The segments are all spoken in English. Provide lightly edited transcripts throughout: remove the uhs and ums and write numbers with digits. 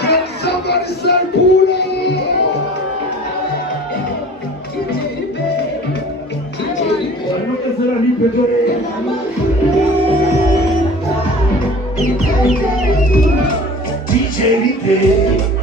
Can somebody say Pula? DJ Lipe.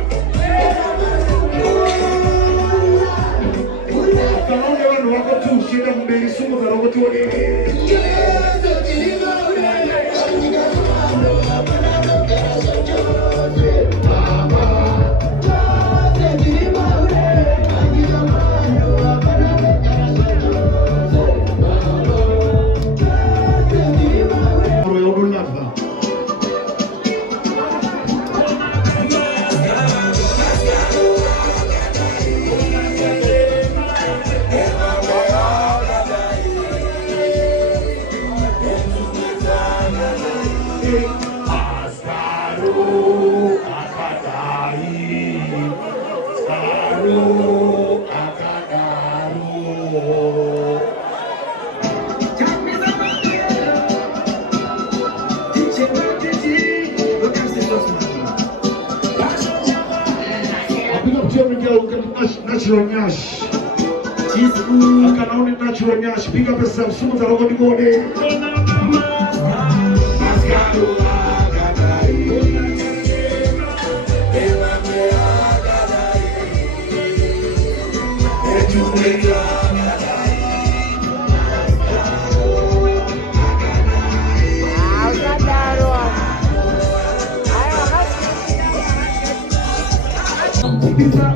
Natural Nash. I can only natural Nash. Pick up yourself. Soon as I go to go there.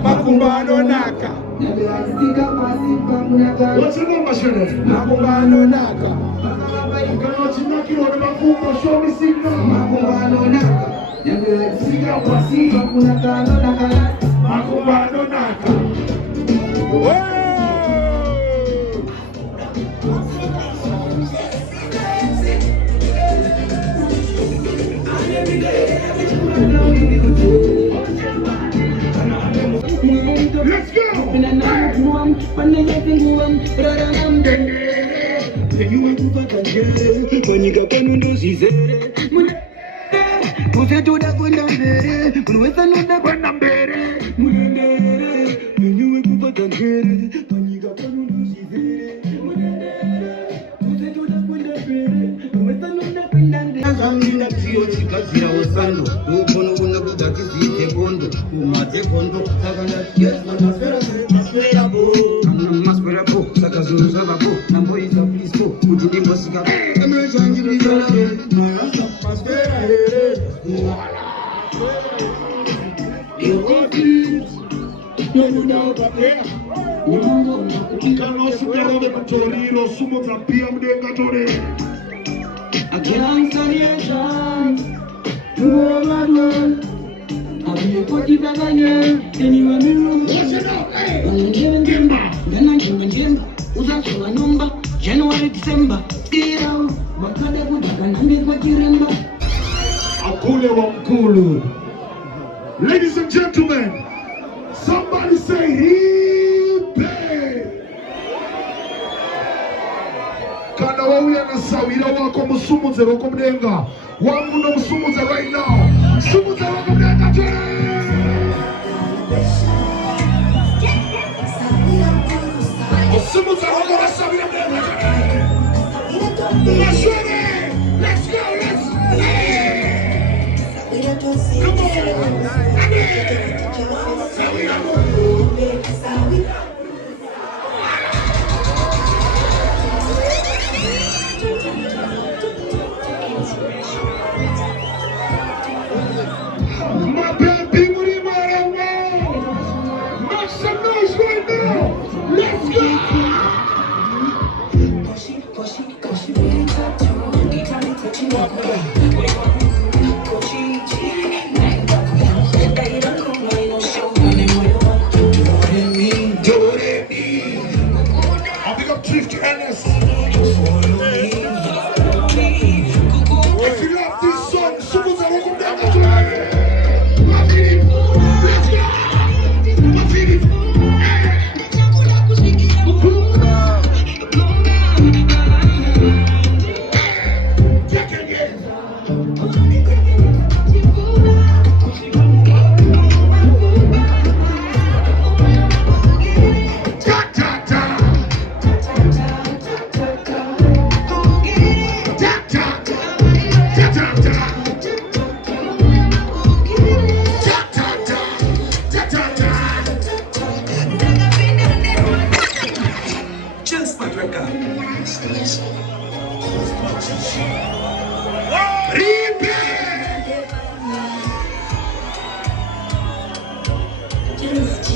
Makumbano naka. What's your number, Shannon? Makumbano naka. Show me signal. Makumbano naka. Makumbano naka. Let's go! January, December, ladies and gentlemen, somebody say Hipe. Kana wawuya na sawira wako musumuze wako mdenga. Wamu no musumuze right now. Musumuze wako mdenga tene. Musumuze wako sawira mdenga tene. Let's go, let's go. Come on.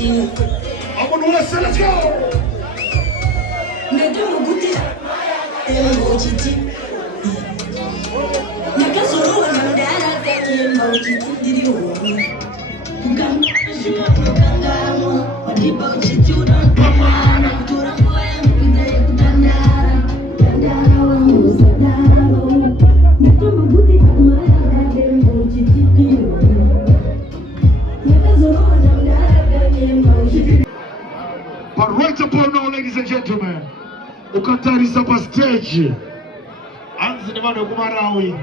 I'm gonna say, let's go. But right upon now, ladies and gentlemen, ukatari sapa stage. Anzi ni bado kumarawi.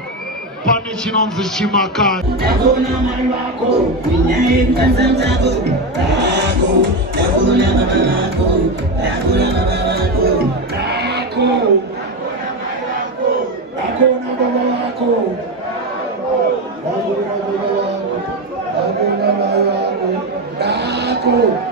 Pane chinonzi chimaka. Takuna malwako, minyae kazantago. Tako, takuna babalako, takuna babalako. Tako, takuna babalako. Takuna babalako, takuna babalako. Tako.